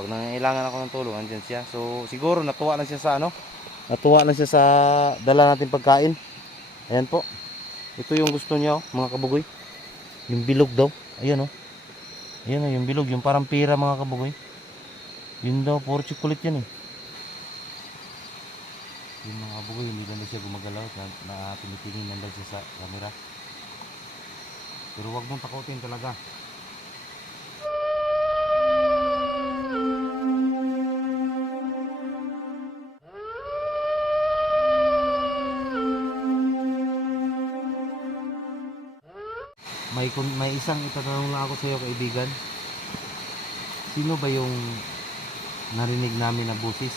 Pag nangailangan ako ng tulong, andyan siya. So, siguro natuwa lang siya sa ano? Natuwa lang siya sa dala natin pagkain. Ayan po. Ito yung gusto niya, oh, mga kabugoy. Yung bilog daw. Ayan oh. Ayan oh, yung bilog. Yung parang pira mga kabugoy. Yun daw, puro chocolate yan eh. Yung mga kabugoy, hindi lang siya gumagalaw. Na, na tinitingin lang siya sa camera. Pero wag mong takutin talaga. May isang itatanong lang ako sa iyo kaibigan. Sino ba yung narinig namin na busis?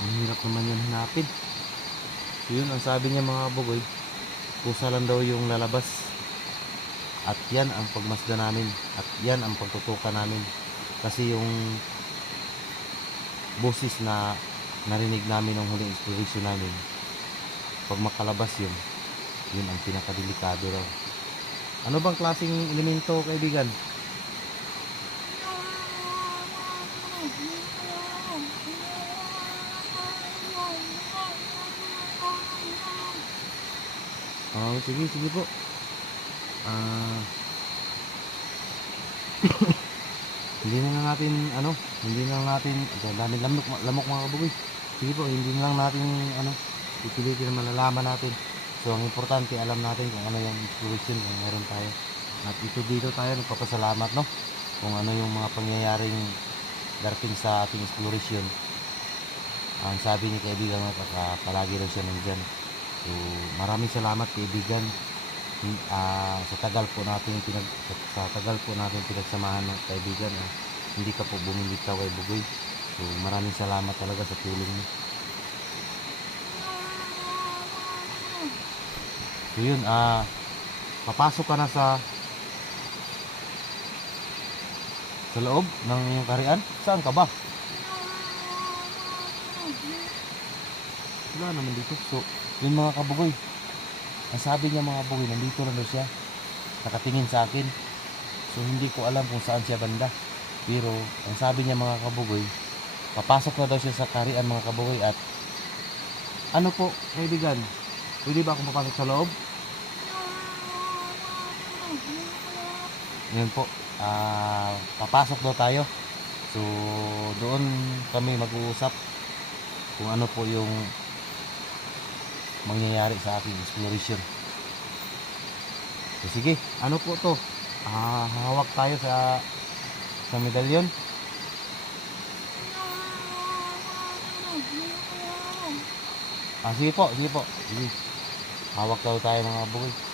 Ang hirap naman yun hanapin. Yun ang sabi niya mga bugoy. Kusa lang daw yung lalabas. At yan ang pagmasda namin. At yan ang pagtutukan namin. Kasi yung boses na narinig namin ng huling exploration namin. Pag makalabas yun, yun ang pinakadelikado raw. Ano bang klaseng elemento, kaibigan? Oh, sige, sige po. Ah. hindi na lang natin ano, hindi na lang natin, dami lamok, lamok mga kabugoy. Sige po, hindi na lang natin ano, ipilitin na malalaman natin. So, ang importante, alam natin kung ano yung exploration, kung meron tayo. At ito dito tayo, nagpapasalamat, no? Kung ano yung mga pangyayaring darating sa ating exploration. Ang sabi ni kaibigan mo, palagi raw siya nandyan. So, maraming salamat kaibigan. Ah, sa tagal po natin pinag sa, tagal po natin pinagsamahan ng kaibigan. ah, hindi ka po bumilitaw kay Bugoy. So, maraming salamat talaga sa tulong mo. So, yun, ah, papasok ka na sa sa loob ng iyong karian. Saan ka ba? Wala naman dito. So, yung mga kabugoy, ang sabi niya mga kabugoy, nandito lang daw siya. Nakatingin sa akin. So, hindi ko alam kung saan siya banda. Pero, ang sabi niya mga kabugoy, papasok na daw siya sa karian mga kabugoy at ano po, kaibigan, pwede ba akong papasok sa loob? Ngayon po, ah, papasok daw tayo. So, doon kami mag-uusap kung ano po yung mangyayari sa aking exploration. So, sige, ano po to? Ah, hawak tayo sa sa medalyon. Ah, sige po, sige po. Sige. Hawak daw tayo mga bukoy.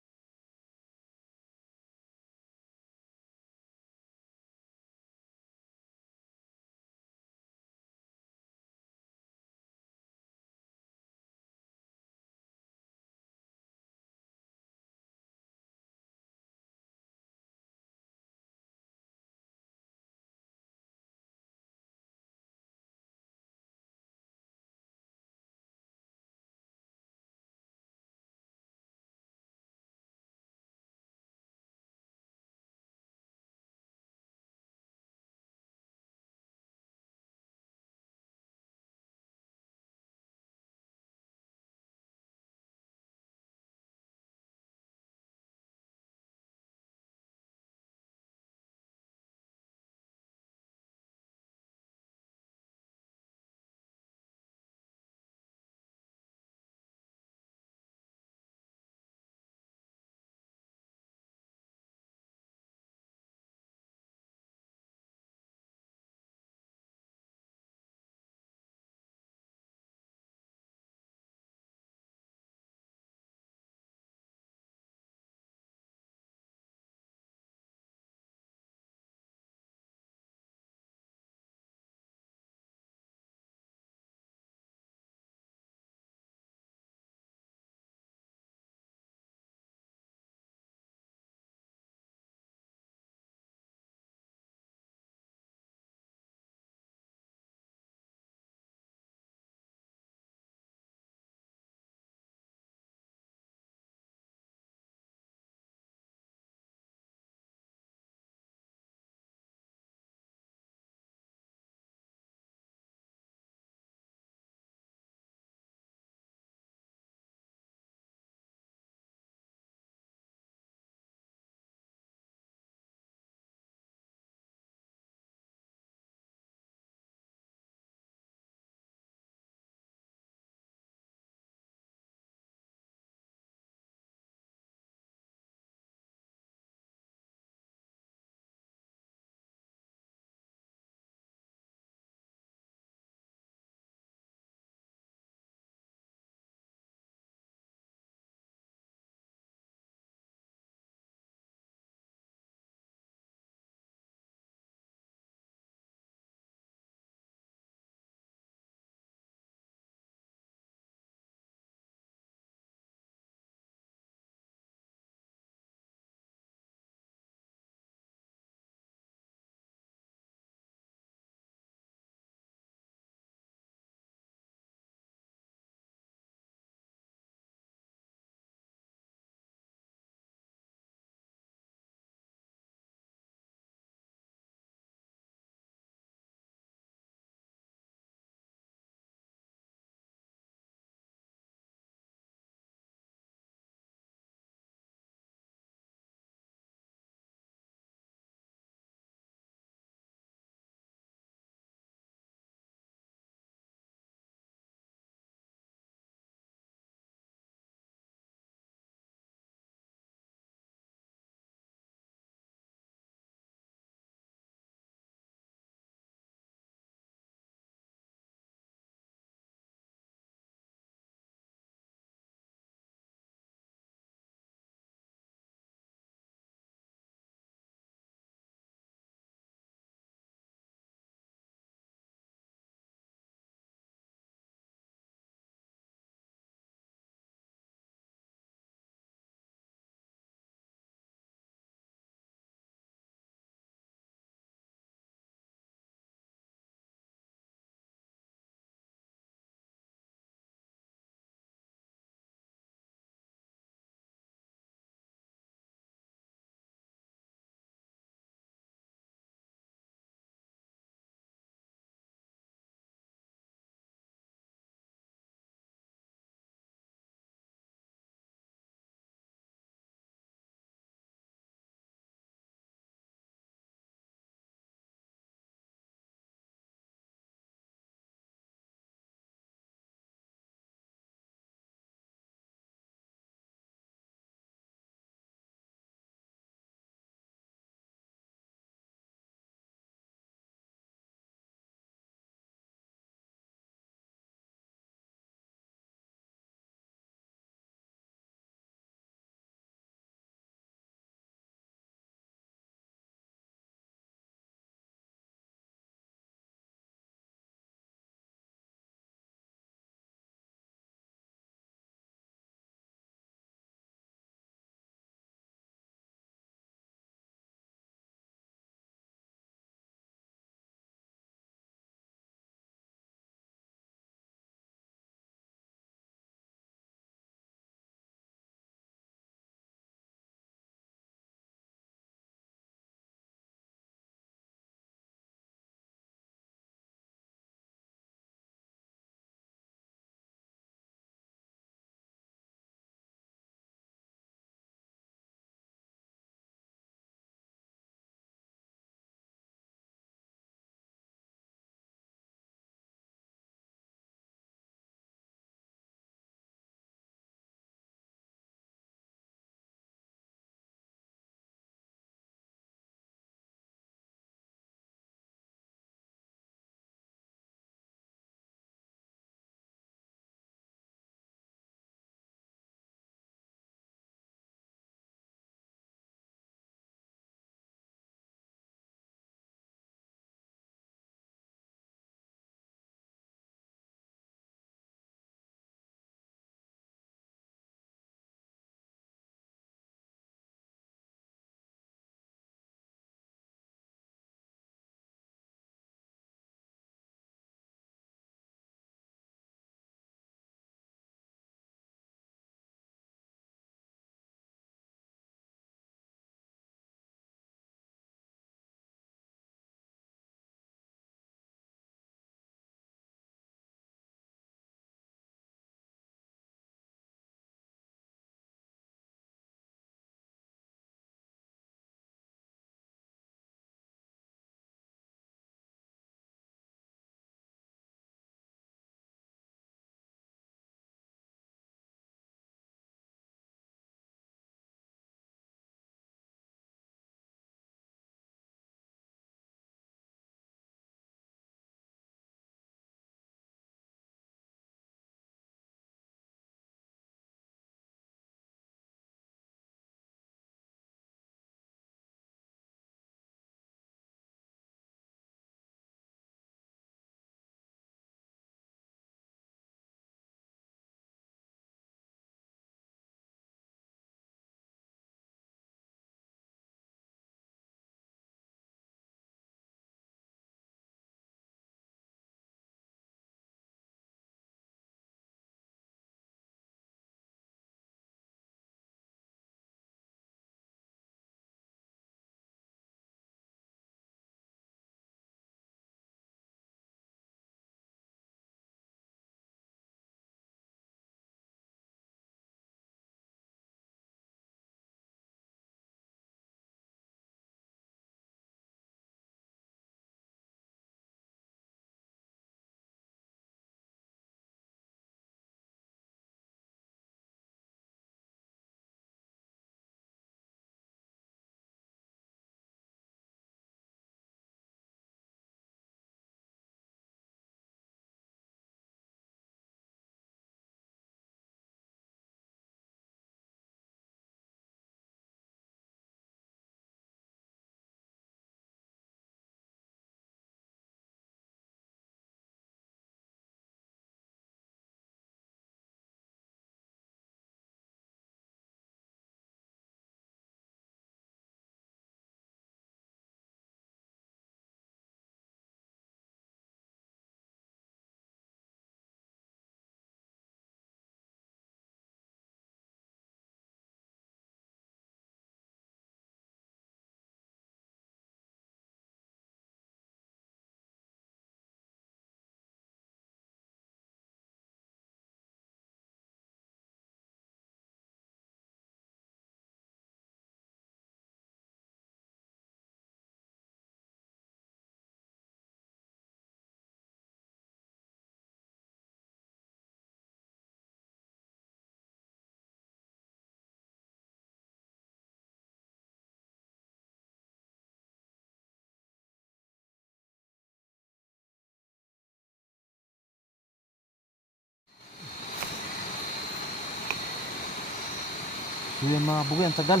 So yun mga bugoy, ang tagal.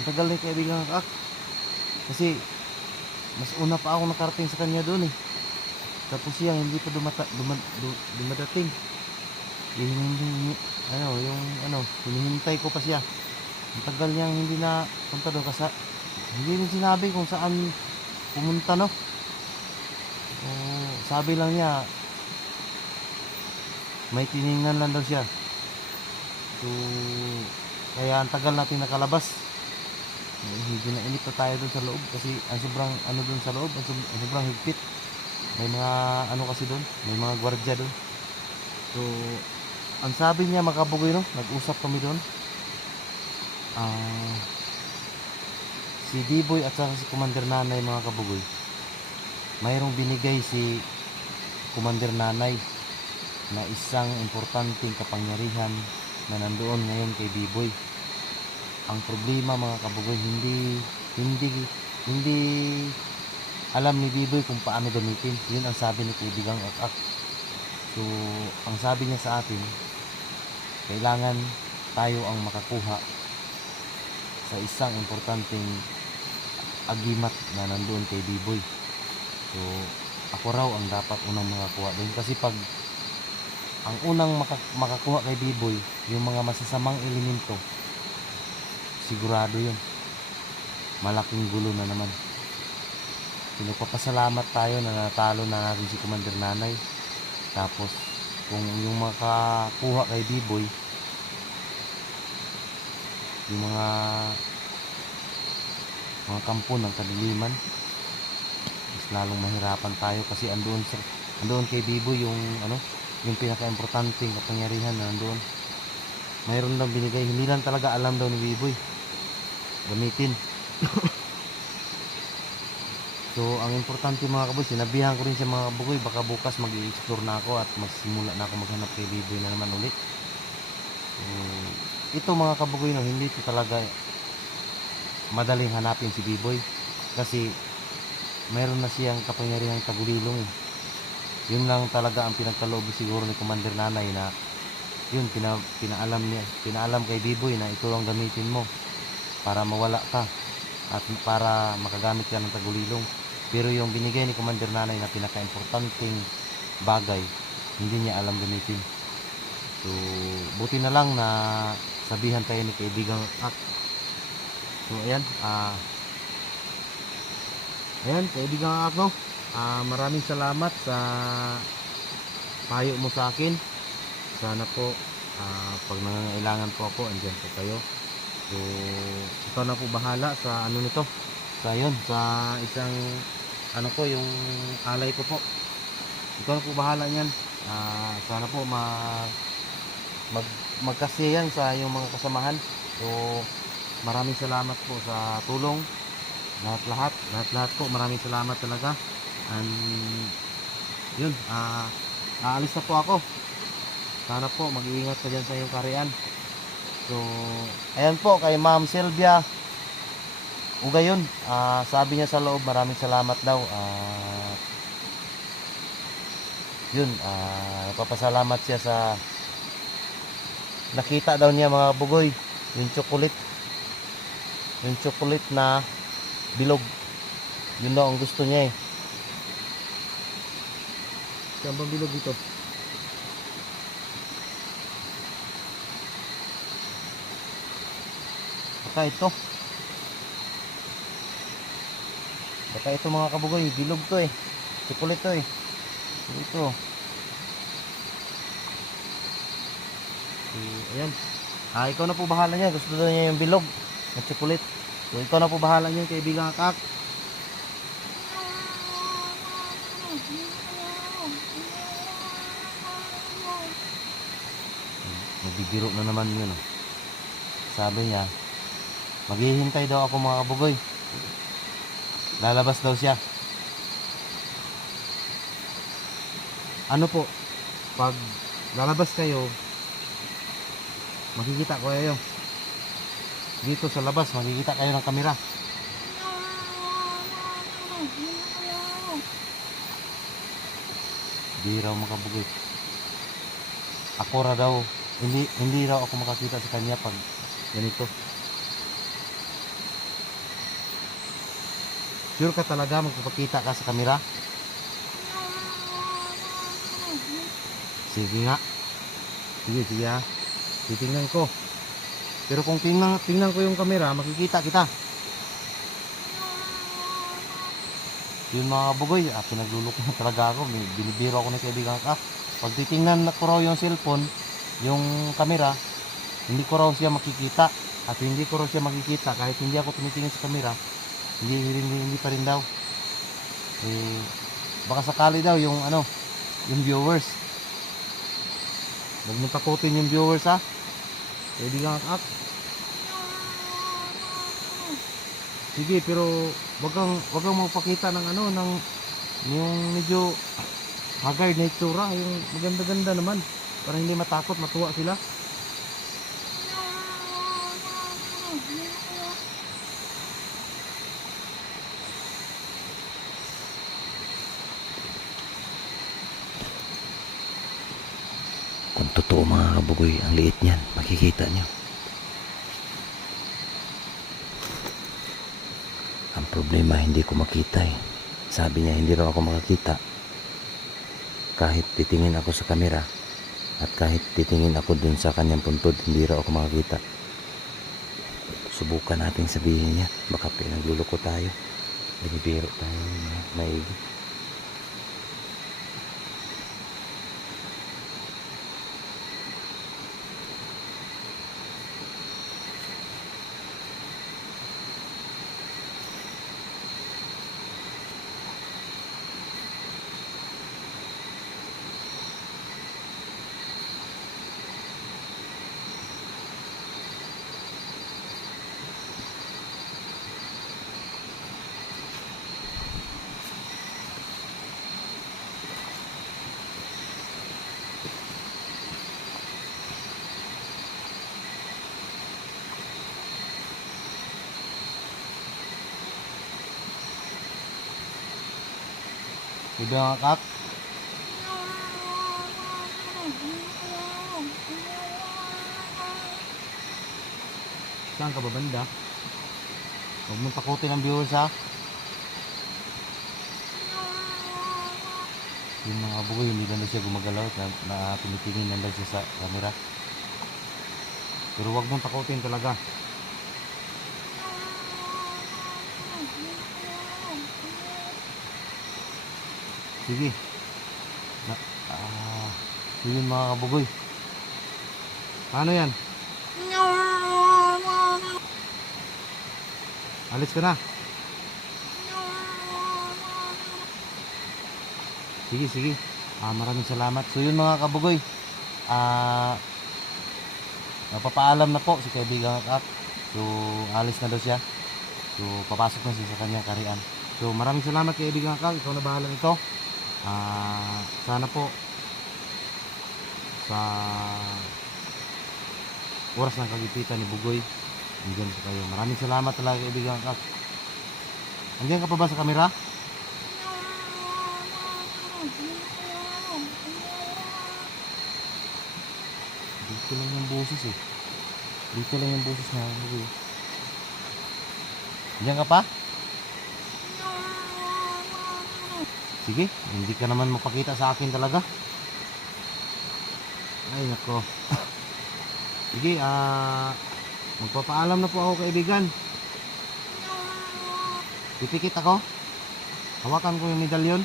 Ang tagal na yung kaibigan ng kaak. Kasi mas una pa ako nakarating sa kanya doon eh. Tapos siya hindi pa dumata, duma, du- dumadating. Hinihintay, ano, yung ano, hinihintay ko pa siya. Ang tagal niyang hindi na punta doon kasi hindi rin sinabi kung saan pumunta no. O, sabi lang niya may tiningnan lang daw siya. So, kaya ang tagal natin nakalabas. Eh, Hindi na inip na tayo doon sa loob kasi ang sobrang ano doon sa loob, ang, sob- ang sobrang higpit. May mga ano kasi doon, may mga gwardiya doon. So, ang sabi niya makabugoy no, nag-usap kami doon. Ah, si D-Boy at saka si Commander Nanay mga kabugoy. Mayroong binigay si Commander Nanay na isang importanteng kapangyarihan na nandoon ngayon kay D-Boy. Ang problema mga kabugoy, hindi hindi hindi alam ni D-Boy kung paano gamitin. Yun ang sabi ni kaibigang Ak-Ak. So, ang sabi niya sa atin, kailangan tayo ang makakuha sa isang importanteng agimat na nandoon kay D-Boy. So, ako raw ang dapat unang makakuha doon. Kasi pag ang unang maka- makakuha kay D-Boy, yung mga masasamang elemento, sigurado yun. Malaking gulo na naman. Pinagpapasalamat tayo na natalo na natin si Commander Nanay. Tapos, kung yung makakuha kay D-Boy, yung mga mga kampo ng kadiliman mas lalong mahirapan tayo kasi andoon sa andoon kay Bibo yung ano yung pinaka-importanting kapangyarihan na andoon mayroon lang binigay. Hindi lang talaga alam daw ni Biboy. Gamitin. So ang importante mga kaboy sinabihan ko rin sa mga kaboy baka bukas mag explore na ako at magsimula na ako maghanap kay Biboy na naman ulit. So, ito mga kabugoy no, hindi ito talaga madaling hanapin si B-Boy kasi meron na siyang kapangyarihang tagulilong eh. Yun lang talaga ang pinagkaloob siguro ni Commander Nanay na yun pina, pinaalam niya pinaalam kay B-Boy na ito ang gamitin mo para mawala ka at para makagamit ka ng tagulilong pero yung binigay ni Commander Nanay na pinaka-importanting bagay hindi niya alam gamitin so buti na lang na sabihan tayo ni kaibigang Ak. So ayan, ah Ayan, kaibigang Ak no. Ah, maraming salamat sa payo mo sa akin. Sana po ah, pag nangangailangan po ako, andyan po kayo. So, ikaw na po bahala sa ano nito. Sa yun, sa isang ano ko, yung alay ko po. Ikaw na po bahala niyan. Ah, sana po ma mag magkasiyahan sa iyong mga kasamahan. So, maraming salamat po sa tulong. Lahat-lahat, lahat-lahat po, maraming salamat talaga. And, yun, ah, aalis na po ako. Sana po, mag-iingat ka dyan sa iyong karian. So, ayan po, kay Ma'am Sylvia Ugayon, ah, sabi niya sa loob, maraming salamat daw. Ah, yun, ah, napapasalamat siya sa nakita daw niya mga bugoy yung chocolate yung chocolate na bilog yun daw ang gusto niya eh saan bang bilog dito baka ito baka ito mga kabugoy bilog to eh chocolate to eh ito So, ayan. Ah, ikaw na po bahala niya. Gusto niya yung bilog na chocolate. So, ikaw na po bahala niya, kaibigan kak. Nagbibiro na naman yun. oh. Sabi niya, maghihintay daw ako mga kabugoy. Lalabas daw siya. Ano po, pag lalabas kayo, makikita ko kayo. Dito sa labas, makikita kayo ng kamera. Di raw makabugoy. Ako ra daw, hindi hindi raw ako makakita sa kanya pag Ganito. Sure ka talaga magpapakita ka sa camera? Sige nga. Sige, sige ha. Titingnan ko. Pero kung tingnan, tingnan ko yung camera, makikita kita. Yung mga bugoy, ah, pinagluloko na talaga ako. Binibiro ako ng kaibigan ka. Pag titingnan ko raw yung cellphone, yung camera, hindi ko raw siya makikita. At hindi ko raw siya makikita kahit hindi ako tumitingin sa camera. Hindi, hindi, hindi pa rin daw. Eh, baka sakali daw yung ano, yung viewers. Huwag mo takutin yung viewers ha. Pwede kang ak. Sige, pero wag kang wag kang magpakita ng ano ng yung medyo haggard na itsura, yung maganda-ganda naman para hindi matakot, matuwa sila. Kung totoo mga kabugoy, ang liit niyan, makikita niyo. Ang problema, hindi ko makita eh. Sabi niya, hindi raw ako makakita. Kahit titingin ako sa kamera, at kahit titingin ako dun sa kanyang puntod, hindi raw ako makakita. Subukan natin sabihin niya, baka pinagluloko tayo. Binibiro tayo, ma- maigi. Pwede kang ak. Saan ka ba banda? Huwag mong takutin ang viewers ha. Yung mga bugoy, hindi lang siya gumagalaw na, na tinitingin lang siya sa camera. Pero huwag mong takutin talaga. Sige. Ah, yun mga kabugoy. Paano yan? Alis ka na. Sige, sige. Ah, maraming salamat. So yun mga kabugoy. Ah, napapaalam na po si kaibigan Kak. So, alis na daw siya. So, papasok na siya sa kanyang karian. So, maraming salamat kaibigan Kak. Ikaw na bahala nito. Ah, sana po sa oras ng kagipitan ni Bugoy, andyan po kayo. Maraming salamat talaga kaibigan Kak. Andiyan ka pa ba sa kamera? Dito lang yung boses eh. Dito lang yung boses na Bugoy. Andiyan ka pa? Sige, hindi ka naman mapakita sa akin talaga. Ay, nako. Sige, ah... magpapaalam na po ako kaibigan. Pipikit ako. Hawakan ko yung medalyon.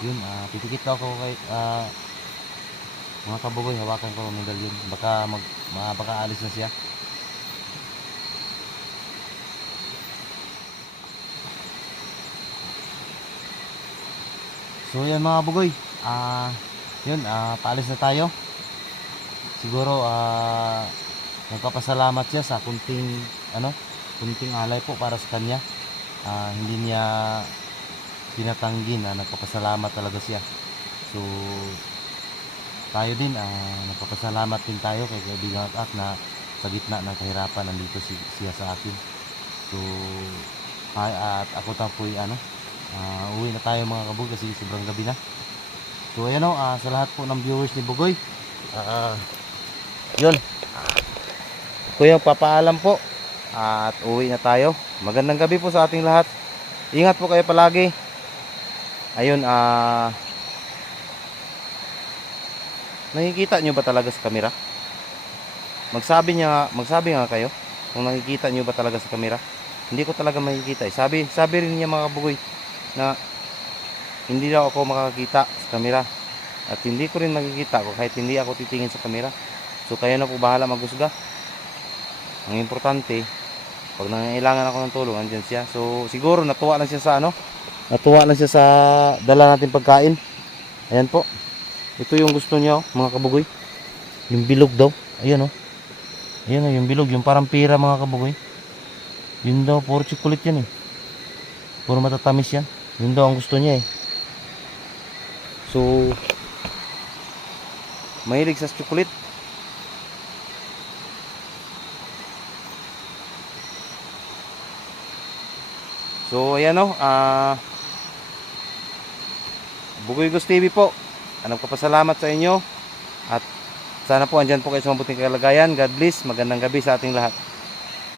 Yun, ah, pipikit ako kay... ah... mga kabugoy, hawakan ko yung medalyon. Baka mag... ma- baka alis na siya. So yan mga bugoy. Ah, yun, ah, paalis na tayo. Siguro ah nagpapasalamat siya sa kunting ano, kunting alay po para sa kanya. Ah, hindi niya tinatanggi na nagpapasalamat talaga siya. So tayo din ah nagpapasalamat din tayo kay kaibigan at na sa gitna ng kahirapan nandito si, siya sa atin. So pa- at ako ta po ano Ah, uwi na tayo mga kabog kasi sobrang gabi na. So ayan o, ah, sa lahat po ng viewers ni Bugoy. Ah, yun. kuya papaalam po at uwi na tayo. Magandang gabi po sa ating lahat. Ingat po kayo palagi. Ayun, ah Nakikita nyo ba talaga sa kamera? Magsabi niya, magsabi nga kayo kung nakikita nyo ba talaga sa kamera. Hindi ko talaga makikita eh. Sabi, sabi rin niya mga kabugoy na hindi daw ako makakita sa kamera. At hindi ko rin makikita ko kahit hindi ako titingin sa kamera. So kayo na po bahala maghusga. Ang importante, pag nangailangan ako ng tulong, andyan siya. So siguro natuwa lang siya sa ano? Natuwa lang siya sa dala natin pagkain. Ayan po. Ito yung gusto niya, oh, mga kabugoy. Yung bilog daw. Ayan oh. Ayan oh, yung bilog, yung parang pira mga kabugoy. Yun daw, puro chocolate yan eh. Puro matatamis yan. Yun daw ang gusto niya eh. So, mahilig sa chocolate. So, ayan o. Ah, Bugoy Gus TV po. Anong kapasalamat sa inyo. At sana po andyan po kayo sa mabuting kalagayan. God bless. Magandang gabi sa ating lahat.